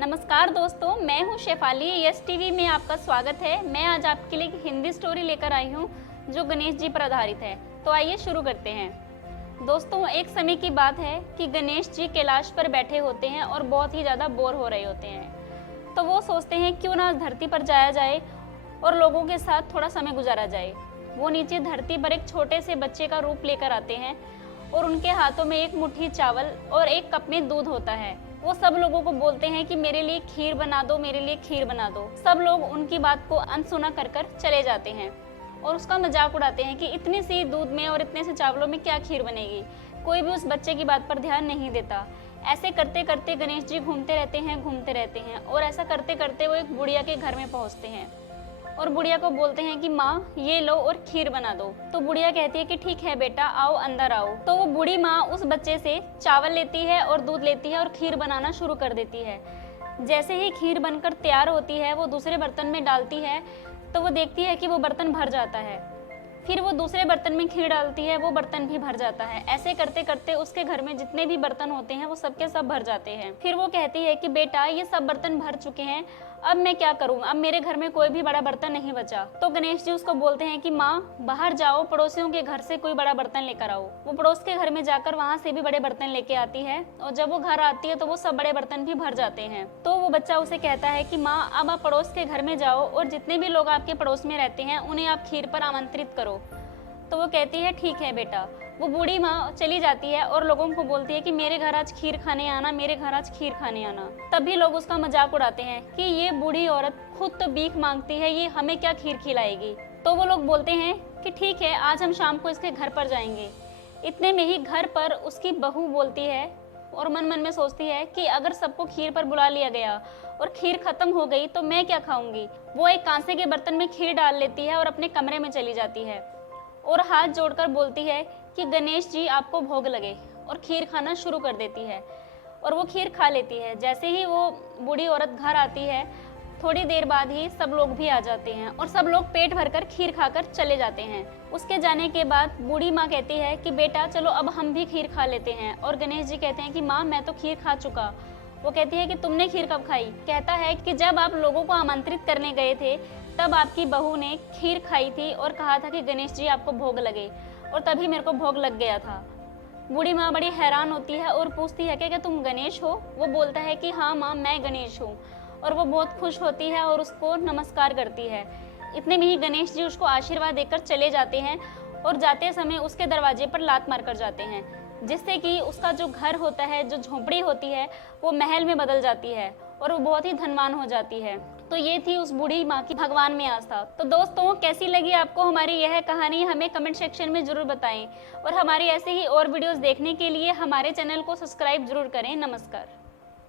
नमस्कार दोस्तों, मैं हूं शेफाली। यस टीवी में आपका स्वागत है। मैं आज आपके लिए एक हिंदी स्टोरी लेकर आई हूं जो गणेश जी पर आधारित है। तो आइए शुरू करते हैं। दोस्तों, एक समय की बात है कि गणेश जी कैलाश पर बैठे होते हैं और बहुत ही ज़्यादा बोर हो रहे होते हैं। तो वो सोचते हैं क्यों ना धरती पर जाया जाए और लोगों के साथ थोड़ा समय गुजारा जाए। वो नीचे धरती पर एक छोटे से बच्चे का रूप लेकर आते हैं और उनके हाथों में एक मुट्ठी चावल और एक कप में दूध होता है। वो सब लोगों को बोलते हैं कि मेरे लिए खीर बना दो, मेरे लिए खीर बना दो। सब लोग उनकी बात को अनसुना कर कर चले जाते हैं और उसका मजाक उड़ाते हैं कि इतनी सी दूध में और इतने से चावलों में क्या खीर बनेगी। कोई भी उस बच्चे की बात पर ध्यान नहीं देता। ऐसे करते करते गणेश जी घूमते रहते हैं और ऐसा करते करते वो एक बुढ़िया के घर में पहुंचते हैं और बुढ़िया को बोलते हैं कि माँ ये लो और खीर बना दो। तो बुढ़िया कहती है कि ठीक है बेटा, आओ अंदर आओ। तो वो बूढ़ी माँ उस बच्चे से चावल लेती है और दूध लेती है और खीर बनाना शुरू कर देती है। जैसे ही खीर बनकर तैयार होती है वो दूसरे बर्तन में डालती है तो वो देखती है कि वो बर्तन भर जाता है। फिर वो दूसरे बर्तन में खीर डालती है, वो बर्तन भी भर जाता है। ऐसे करते करते उसके घर में जितने भी बर्तन होते हैं वो सबके सब भर जाते हैं। फिर वो कहती है कि बेटा ये सब बर्तन भर चुके हैं, अब मैं क्या करूं, अब मेरे घर में कोई भी बड़ा बर्तन नहीं बचा। तो गणेश जी उसको बोलते हैं कि माँ बाहर जाओ, पड़ोसियों के घर से कोई बड़ा बर्तन लेकर आओ। वो पड़ोस के घर में जाकर वहाँ से भी बड़े बर्तन लेके आती है और जब वो घर आती है तो वो सब बड़े बर्तन भी भर जाते हैं। तो वो बच्चा उसे कहता है कि माँ अब आप पड़ोस के घर में जाओ और जितने भी लोग आपके पड़ोस में रहते हैं उन्हें आप खीर पर आमंत्रित करो। तो वो कहती है ठीक है बेटा। वो बूढ़ी माँ चली जाती है और लोगों को बोलती है कि मेरे घर आज खीर खाने आना, मेरे घर आज खीर खाने आना। तभी लोग उसका मजाक उड़ाते हैं कि ये बूढ़ी औरत खुद तो भीख मांगती है, ये हमें क्या खीर खिलाएगी। तो वो लोग बोलते हैं कि ठीक है, आज हम शाम को इसके घर पर जाएंगे। इतने में ही घर पर उसकी बहू बोलती है और मन मन में सोचती है कि अगर सबको खीर पर बुला लिया गया और खीर खत्म हो गई तो मैं क्या खाऊंगी। वो एक कांसे के बर्तन में खीर डाल लेती है और अपने कमरे में चली जाती है और हाथ जोड़कर बोलती है कि गणेश जी आपको भोग लगे, और खीर खाना शुरू कर देती है और वो खीर खा लेती है। जैसे ही वो बूढ़ी औरत घर आती है थोड़ी देर बाद ही सब लोग भी आ जाते हैं और सब लोग पेट भरकर खीर खाकर चले जाते हैं। उसके जाने के बाद बूढ़ी माँ कहती है कि बेटा चलो अब हम भी खीर खा लेते हैं। और गणेश जी कहते हैं कि माँ मैं तो खीर खा चुका। वो कहती है कि तुमने खीर कब खाई। कहता है कि जब आप लोगों को आमंत्रित करने गए थे तब आपकी बहू ने खीर खाई थी और कहा था कि गणेश जी आपको भोग लगे, और तभी मेरे को भोग लग गया था। बूढ़ी माँ बड़ी हैरान होती है और पूछती है कि क्या तुम गणेश हो। वो बोलता है कि हाँ माँ मैं गणेश हूँ, और वो बहुत खुश होती है और उसको नमस्कार करती है। इतने में ही गणेश जी उसको आशीर्वाद देकर चले जाते हैं और जाते समय उसके दरवाजे पर लात मार कर जाते हैं, जिससे कि उसका जो घर होता है, जो झोंपड़ी होती है, वो महल में बदल जाती है और वो बहुत ही धनवान हो जाती है। तो ये थी उस बूढ़ी माँ की भगवान में आस्था। तो दोस्तों, कैसी लगी आपको हमारी यह कहानी, हमें कमेंट सेक्शन में जरूर बताएं और हमारी ऐसे ही और वीडियोस देखने के लिए हमारे चैनल को सब्सक्राइब जरूर करें। नमस्कार।